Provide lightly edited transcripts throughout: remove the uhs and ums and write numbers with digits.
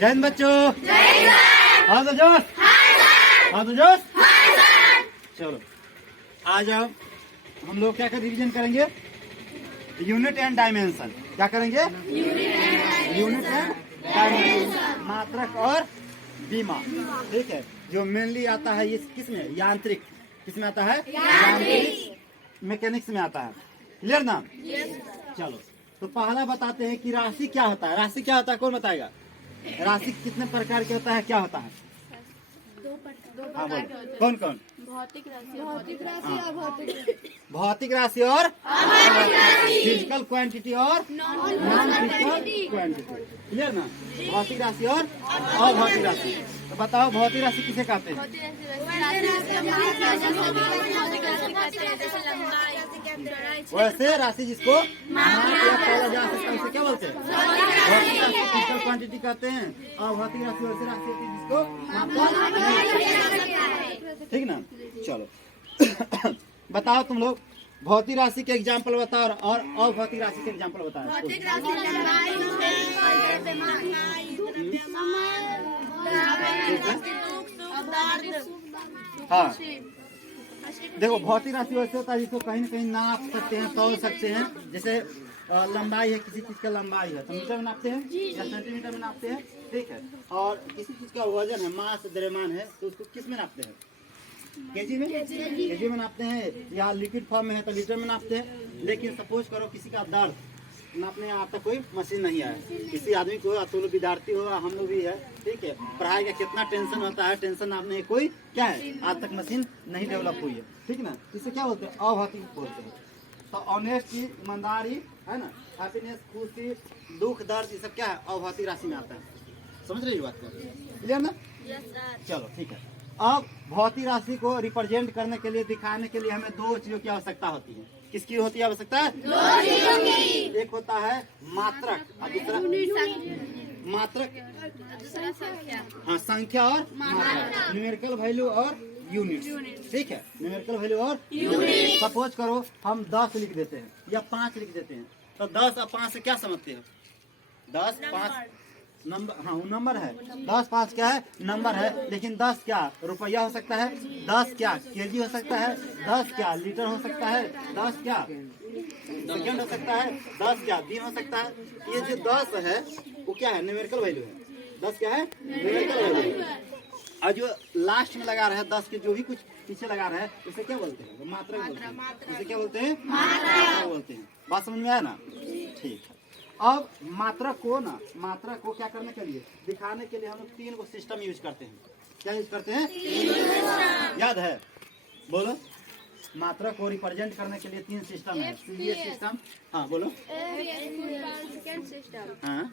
जय हिंद बच्चों। हाँ तो जोश, हाँ तो जोश। चलो आज हम लोग क्या कर रिवीजन करेंगे, यूनिट एंड डायमेंशन। क्या करेंगे? यूनिट एंड डायमेंशन, मात्रक और बीमा। ठीक है, जो मेनली आता है ये किस में, यांत्रिक। किस में आता है? यांत्रिक मैकेनिक्स में आता है। क्लियर ना? चलो तो पहला बताते हैं कि राशि क्या होता है। राशि क्या होता है, कौन बताएगा? राशि कितने प्रकार के होता है, क्या होता है? दो हाँ प्रकार बोलो, कौन कौन? भौतिक राशि भौतिक राशि और फिजिकल क्वांटिटी और नॉन फिजिकल क्वांटिटी। क्लियर ना? भौतिक राशि और अभौतिक राशि। तो बताओ भौतिक राशि किसे कहते हैं? वैसे राशि जिसको तोला जा सकता है उसे क्या बोलते हैं? भौतिक राशि फिजिकल क्वांटिटी कहते हैं। अभौतिक राशि वैसे राशि होती है जिसको ठीक ना। चलो बताओ तुम लोग भौतिक राशि के एग्जाम्पल बताओ और अभौतिक राशि के एग्जाम्पल बताओ। हाँ देखो भौतिक राशि वैसे होता है जिसको कहीं न कहीं नाप सकते हैं, तौल सकते हैं। जैसे लंबाई है, किसी चीज का लंबाई है तो मीटर में नापते हैं या सेंटीमीटर में नापते हैं। ठीक है, और किसी चीज का वजन है, मास द्रव्यमान है तो उसको किस में नापते हैं? केजी में, केजी में नापते हैं, या लिक्विड फॉर्म में है तो लीटर में नापते हैं। लेकिन सपोज करो किसी का दर्द नापने आज तक कोई मशीन नहीं आया, किसी आदमी को, तुम लोग विद्यार्थी हो, हम लोग भी है। ठीक है, पढ़ाई का कितना टेंशन होता है, टेंशन नापने कोई क्या है आज तक मशीन नहीं डेवलप हुई है। ठीक ना, इसे क्या बोलते हैं? अभौतिक बोलते हैं। तो ऑनेस्टी, ईमानदारी है ना, हैप्पीनेस, खुशी, दुख, दर्द, ये सब क्या है? अभौतिक राशि में आता है। समझ रही बात को? क्लियर ना? चलो ठीक है। अब भौतिक राशि को रिप्रेजेंट करने के लिए, दिखाने के लिए हमें दो चीजों की आवश्यकता होती है। किसकी होती है आवश्यकता? एक होता है मात्रक और दूसरा मात्रक, हाँ संख्या और मात्रक, न्यूमेरिकल वैल्यू और यूनिट। ठीक है, न्यूमेरिकल वैल्यू और यूनिट। सपोज करो हम 10 लिख देते हैं या 5 लिख देते हैं तो 10 और 5 से क्या समझते हैं? 10 5 नंबर, हाँ वो नंबर है। 10 5 क्या है? नंबर है। लेकिन 10 क्या रुपया हो सकता है, 10 क्या केजी हो सकता है, 10 क्या लीटर हो सकता है, 10 क्या सेकंड हो सकता है, 10 क्या दिन हो सकता है। ये जो 10 है वो क्या है? न्यूमेरिकल वैल्यू है। 10 क्या है? Numerical value. और जो लास्ट में लगा रहा है 10 के जो भी कुछ पीछे लगा रहा है उसे क्या बोलते हैं? मात्रक बोलते हैं। उसे क्या बोलते हैं? मात्रक बोलते हैं। बात समझ में आया ना? ठीक है। अब मात्रक को क्या करने के लिए, दिखाने के लिए हम लोग 3 को सिस्टम यूज करते हैं। क्या यूज करते हैं? याद है? बोलो। मात्रक को रिप्रेजेंट करने के लिए 3 सिस्टम है। ये सिस्टम, हाँ बोलो। हाँ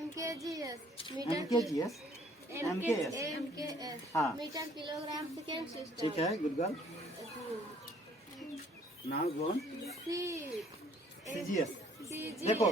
MKGS, हाँ मीटर किलोग्राम सेकेंड सिस्टम। ठीक है, गुड गर्ल। नाउ गोन CGS। देखो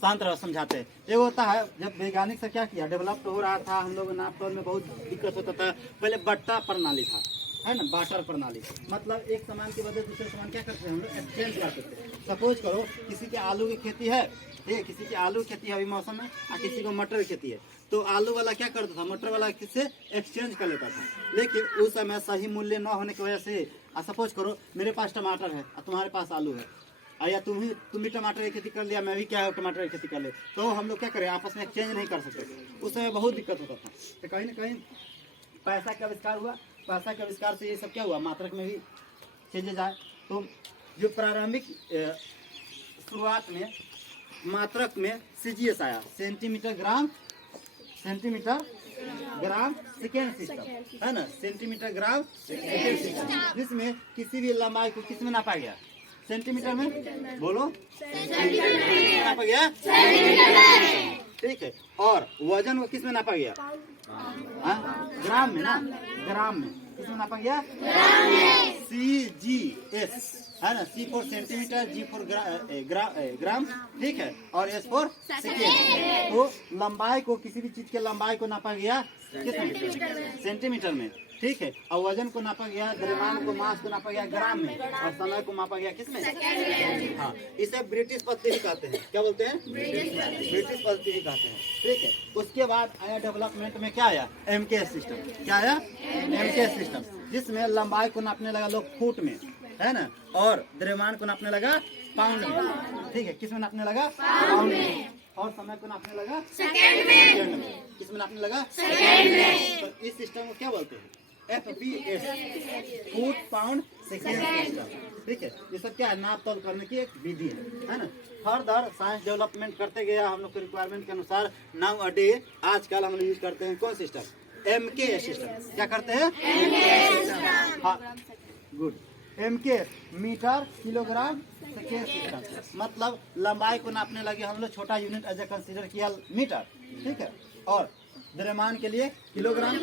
शांत रहो, समझाते हैं। ये होता है जब वैज्ञानिक से क्या किया, डेवलप तो हो रहा था, हम लोग नाप तौल में बहुत दिक्कत होता था। पहले बट्टा प्रणाली था, है ना, बाटर प्रणाली। मतलब एक सामान के बदले दूसरे सामान क्या करते हैं हम लोग? एक्सचेंज करते थे। सपोज करो किसी के आलू की खेती है, ठीक है, किसी की आलू की खेती है अभी मौसम में, और किसी को मटर की खेती है। तो आलू वाला क्या करता था, मटर वाला किससे एक्सचेंज कर लेता था। लेकिन उस समय सही मूल्य न होने की वजह से, सपोज करो मेरे पास टमाटर है और तुम्हारे पास आलू है, या तुम भी टमाटर की खेती कर लिया, मैं भी क्या है टमाटर की खेती कर ले, तो हम लोग क्या करें, आपस में एक्सचेंज नहीं कर सकते। उस समय बहुत दिक्कत होता था। तो कहीं ना कहीं पैसा का आविष्कार हुआ। पैसा के आविष्कार से ये सब क्या हुआ, मात्रक में भी चले जाए। तो जो प्रारंभिक शुरुआत में मात्रक में CGS आया, सेंटीमीटर ग्राम सेकेंड सिस्टम, है ना, सेंटीमीटर ग्राम सेकेंड सिस्टम, जिसमें किसी भी लंबाई को किस में नापा गया? सेंटीमीटर में। बोलो, नापा गया। ठीक है, और वजन को किस में नापा गया? ग्राम में ना, ग्राम में। किस में नापा गया? CGS, है ना, C for centimetre, G for gram, ठीक है, और S फॉर सेकेंड। तो लंबाई को, किसी भी चीज के लंबाई को नापा गया किस में? सेंटीमीटर में, ठीक है। और वजन को नापा गया, द्रव्यमान को, मास को नापा गया ग्राम में, और समय को मापा गया किस में? हाँ, इसे ब्रिटिश पद्धति ही कहते हैं। क्या बोलते हैं? ब्रिटिश पद्धति ही कहते हैं, ठीक है। उसके बाद आया डेवलपमेंट में क्या आया? MKS system. क्या आया? MKS सिस्टम, जिसमें लंबाई को नापने लगा लोग फुट में, है ना, और द्रव्यमान को नापने लगा पाउंड में, ठीक है। किस में नापने लगा? पाउंड में। और समय को नापने लगा सेकंड में। किस में नापने लगा? सेकंड में। तो इस सिस्टम को क्या बोलते हैं? FPS, foot pound second system, ठीक है। ये सब क्या है? नाप तोल करने की एक विधि है ना। फर्दर साइंस डेवलपमेंट करते गया हम लोग के रिक्वायरमेंट के अनुसार। नाउ अ डे, आजकल हम लोग यूज करते हैं कौन सिस्टम? MKS system. क्या करते हैं? हाँ, good. MKS, metre kilogram second system, मतलब लंबाई को नापने लगे हम लोग छोटा यूनिट एज ए कंसीडर किया मीटर, ठीक है। और द्रव्यमान के लिए किलोग्राम,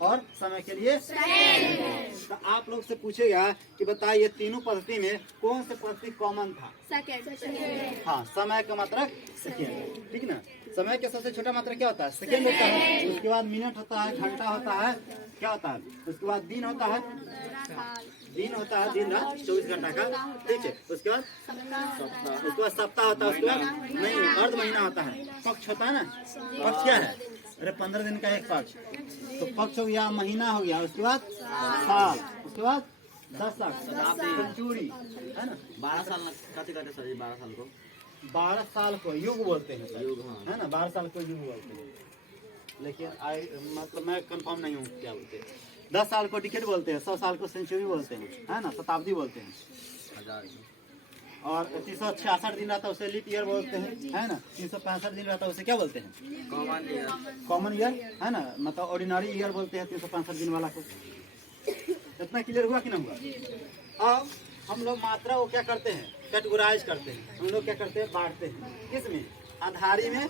और समय के लिए सेकंड। तो आप लोग से पूछेगा कि बताइए ये तीनों पद्धति में कौन सी पद्धति कॉमन था? सेकंड। हाँ, समय का मात्रक सेकेंड, ठीक ना। समय के सबसे छोटा मात्रक क्या होता है? सेकेंड होता है। उसके बाद मिनट होता है, घंटा होता है, क्या होता है? उसके बाद दिन होता है, दिन होता है, दिन रात 24 घंटा का, ठीक है। उसके बाद सप्ताह होता है, उसके बाद नहीं, अर्ध महीना होता है, पक्ष होता है ना। पक्ष क्या है? अरे 15 दिन का एक पक्ष, तो पक्ष हो गया, महीना हो गया, उसके बाद साल, उसके बाद दशक, सेंचुरी, है ना। 12 साल कहते सर, 12 साल को 12 साल को युग बोलते हैं सर, युग, हाँ। है ना। 12 साल को युग बोलते हैं, लेकिन मतलब मैं कंफर्म नहीं हूँ क्या बोलते हैं। 10 साल को डिकेड बोलते हैं, 100 साल को सेंचुरी बोलते हैं, है ना, शताब्दी बोलते हैं। हजार, और 366 दिन रहता है उसे लीप ईयर बोलते हैं, है ना। 365 दिन रहता है उसे क्या बोलते हैं? Common year. कॉमन ईयर, है ना, मतलब ऑर्डिनरी ईयर बोलते हैं 365 दिन वाला को। इतना क्लियर हुआ कि नहीं हुआ? अब हम लोग मात्रा को क्या करते हैं? कैटेगराइज करते हैं। हम लोग क्या करते हैं? बांटते हैं। किसमें? आधारी में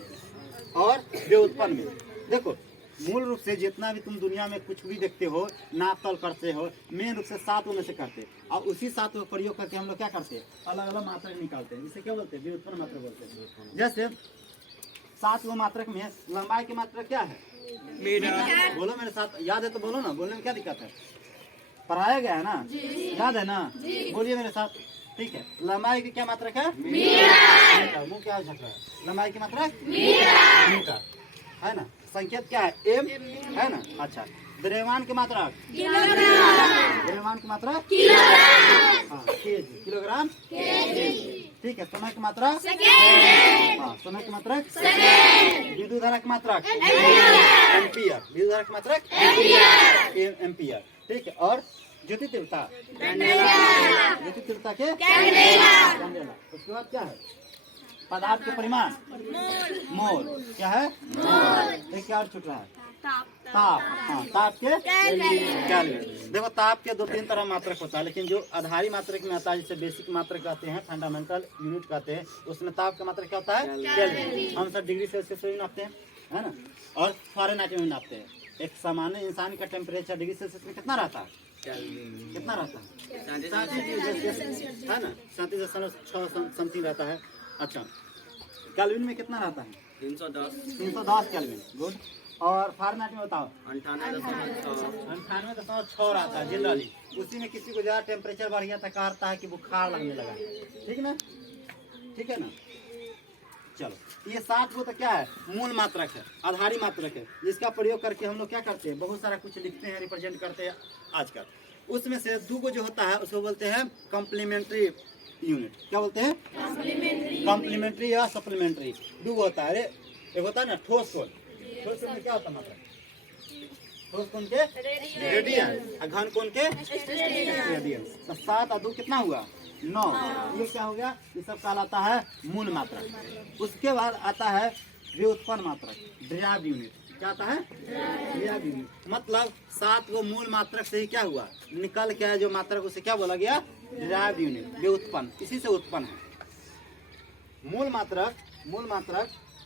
और व्युत्पन्न में। देखो, मूल रूप से जितना भी तुम दुनिया में कुछ भी देखते हो, नाप तोल करते हो, मेन रूप से 7 में से करते हैं, और उसी 7 का प्रयोग करके हम लोग क्या करते हैं? अलग अलग मात्रक निकालते हैं। इसे क्या बोलते हैं? व्युत्पन्न मात्रक बोलते हैं। जैसे 7 मात्रक में लंबाई की मात्रक क्या है? मीटर। बोलो मेरे साथ, याद है तो बोलो ना, बोलने में क्या दिक्कत है? पढ़ाया गया है ना, याद है ना? बोलिए मेरे साथ, ठीक है। लंबाई की क्या मात्रक है? मीटर। मुँह क्या झक रहा है? लंबाई की मात्रक मीटर, है ना। संकेत क्या है? M, है ना। अच्छा, द्रव्यमान की मात्रा? द्रव्यमान की मात्रा? हाँ, केजी, किलोग्राम, ठीक है। समय की मात्रा? हाँ, समय की मात्रा? विद्युत धारा की मात्रा? एम्पियर। विद्युत धारा की मात्रा? एम्पियर, ठीक है। और ज्योति तीव्रता? ज्योति तीव्रता के कैंडेला। उसके बाद क्या है? पदार्थ के परिमाण? मोल। क्या है? मोल। एक क्या और छूट रहा है? ताप। हाँ, ताप के केल्विन। देखो, ताप के 2-3 तरह मात्रक होता है, लेकिन जो आधारी मात्रक में आता है, जिसे बेसिक मात्रक कहते हैं, फंडामेंटल यूनिट कहते हैं, उसमें ताप का मात्रक क्या होता है? केल्विन। हम सब डिग्री सेल्सियस में नापते हैं, है ना, और फ़ारेनहाइट में नापते हैं। एक सामान्य इंसान का टेम्परेचर डिग्री सेल्सियस में कितना रहता है? कितना रहता है? 37, है ना, 37.6 समथिंग रहता है। अच्छा, केल्विन में कितना रहता है? 310 केल्विन। गुड। और फ़ारेनहाइट में बताओ? 98.6 रहता है जनरली। उसी में किसी को ज़्यादा टेम्परेचर बढ़ गया था, कहता है कि बुखार लगने लगा, ठीक ना, ठीक है ना। चलो, ये 7 को तो क्या है? मूल मात्रक है, आधारी मात्रक है, जिसका प्रयोग करके हम लोग क्या करते हैं? बहुत सारा कुछ लिखते हैं, रिप्रेजेंट करते हैं आजकल। उसमें से 2 को जो होता है उसको बोलते हैं कॉम्प्लीमेंट्री यूनिट। क्या बोलते हैं? कॉम्प्लीमेंट्री या सप्लीमेंट्री। 2 होता है। अरे एक होता है ना ठोस कोण। ठोस कोण में क्या होता है मात्रक? ठोस कोण के रेडियन, और घन कोण के रेडियन। तो 7 और 2 कितना हुआ? 9। ये क्या हो गया? ये सब कहलाता है मूल मात्रक। उसके बाद आता है व्युत्पन्न मात्रक, ड्राइव यूनिट। क्या आता है? Drive unit. मतलब 7 को मूल मात्रक से ही क्या हुआ? निकल के आया जो मात्रक, उसे क्या बोला गया? ड्राइव यूनिट, व्युत्पन्न। इसी से उत्पन्न है मूल मात्रक,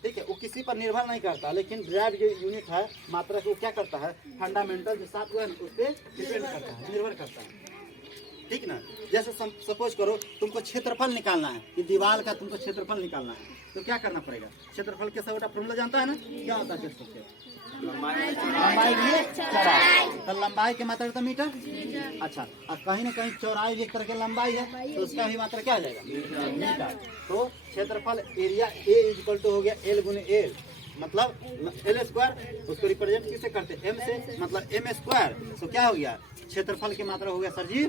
ठीक है। वो किसी पर निर्भर नहीं करता, लेकिन ड्राइव जो यूनिट है मात्रक, वो क्या करता है? फंडामेंटल जो 7 हुआ है उस पर डिपेंड करता है, निर्भर करता है। ठीक ना। जैसे सपोज करो तुमको क्षेत्रफल निकालना है, कि दीवार का तुमको क्षेत्रफल निकालना है, तो क्या करना पड़ेगा? क्षेत्रफल के सबटा फॉर्मूला जानता है ना, क्या होता है क्षेत्रफल? लंबाई गुने चौड़ाई। तो लंबाई की मात्रा तो मीटर। अच्छा, और कहीं ना कहीं चौड़ाई भी एक तरह की लंबाई है, तो उसका भी मात्रा क्या आ जाएगा? मीटर। तो क्षेत्रफल एरिया ए इक्वल टू हो गया एल गुने एल, मतलब एल स्क्वायर। उसको रिप्रेजेंट किससे करते हैं? एम से, मतलब एम स्क्वायर। तो क्या हो गया? क्षेत्रफल की मात्रा हो गया सर जी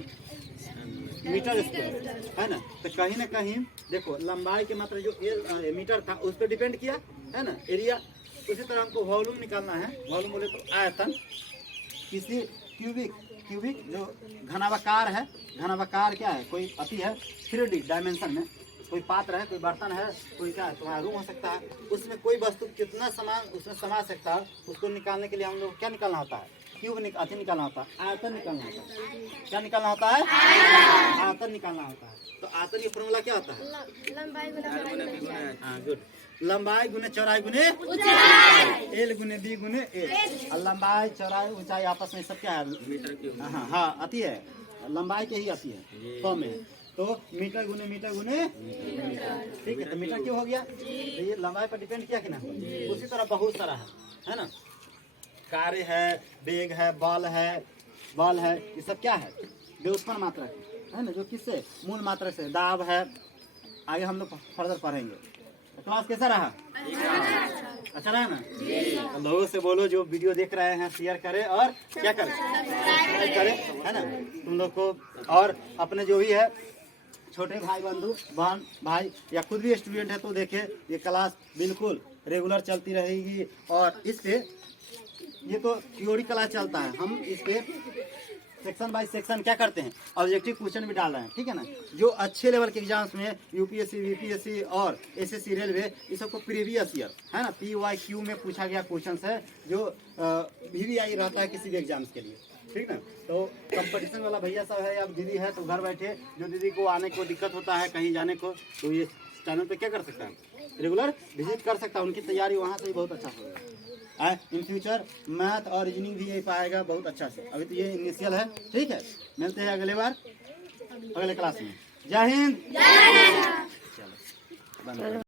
मीटर स्क्वायर, है ना। तो कहीं ना कहीं देखो लंबाई की मात्रा जो एल मीटर था उस पर डिपेंड किया, है ना, एरिया। उसी तरह हमको वॉल्यूम निकालना है। वॉल्यूम बोले तो आयतन, किसी क्यूबिक जो घनावाकार है। घनावाकार क्या है? कोई अति है 3D डायमेंशन में, कोई पात्र है, कोई बर्तन है, कोई क्या तुम्हारा रूम हो सकता है, उसमें कोई वस्तु कितना सामान उसमें समा सकता है, उसको निकालने के लिए हम लोग क्या निकालना होता है? क्यूब अति निकालना होता है, आयतन निकालना होता है। क्या निकालना होता है? आयतन निकालना होता है। तो आयतन की फॉर्मूला क्या होता है? लंबाई गुना चौड़ाई। हाँ गुड। लंबाई गुने चौड़ाई गुने एल गुने बी गुने एल। और लंबाई चौड़ाई ऊंचाई आपस में सब क्या है? Metre cube. हाँ हाँ अति है, लंबाई के ही अति है, सौ में। तो मीटर गुने ठीक है। तो मीटर क्यों हो गया? तो ये लंबाई पर डिपेंड किया कि ना। उसी तरह बहुत सारा है ना, कार्य है, वेग है, बल है, ये सब क्या है? व्युत्पन्न मात्रा है ना, जो किससे? मूल मात्रा से। दाब है, आगे हम लोग फर्दर पढ़ेंगे। क्लास कैसा रहा? अच्छा रहा ना? तो लोगों से बोलो जो वीडियो देख रहे हैं शेयर करें और क्या करें? सब्सक्राइब करें, है ना, तुम लोग को। और अपने जो भी है छोटे भाई बंधु बहन भाई या खुद भी स्टूडेंट है तो देखे ये क्लास बिल्कुल रेगुलर चलती रहेगी। और इस पे ये तो थ्योरी क्लास चलता है, हम इस पे सेक्शन बाय सेक्शन क्या करते हैं? ऑब्जेक्टिव क्वेश्चन भी डाल रहे हैं, ठीक है ना। जो अच्छे लेवल के एग्जाम्स में यूपीएससी वीपीएससी और एसएससी रेलवे, इस सबको प्रीवियस ईयर, है ना, PYQ में पूछा गया क्वेश्चन है, जो VVI रहता है किसी भी एग्जाम्स के लिए, ठीक ना। तो कंपटीशन वाला भैया सब है या दीदी है तो घर बैठे, जो दीदी को आने को दिक्कत होता है कहीं जाने को, तो ये चैनल पे क्या कर सकता है? रेगुलर विजिट कर सकता है। उनकी तैयारी वहाँ से ही बहुत अच्छा होगा। इन फ्यूचर मैथ और रीजनिंग भी यही पाएगा बहुत अच्छा से। अभी तो ये इनिशियल है, ठीक है। मिलते हैं अगले बार अगले क्लास में। जय हिंद। चलो।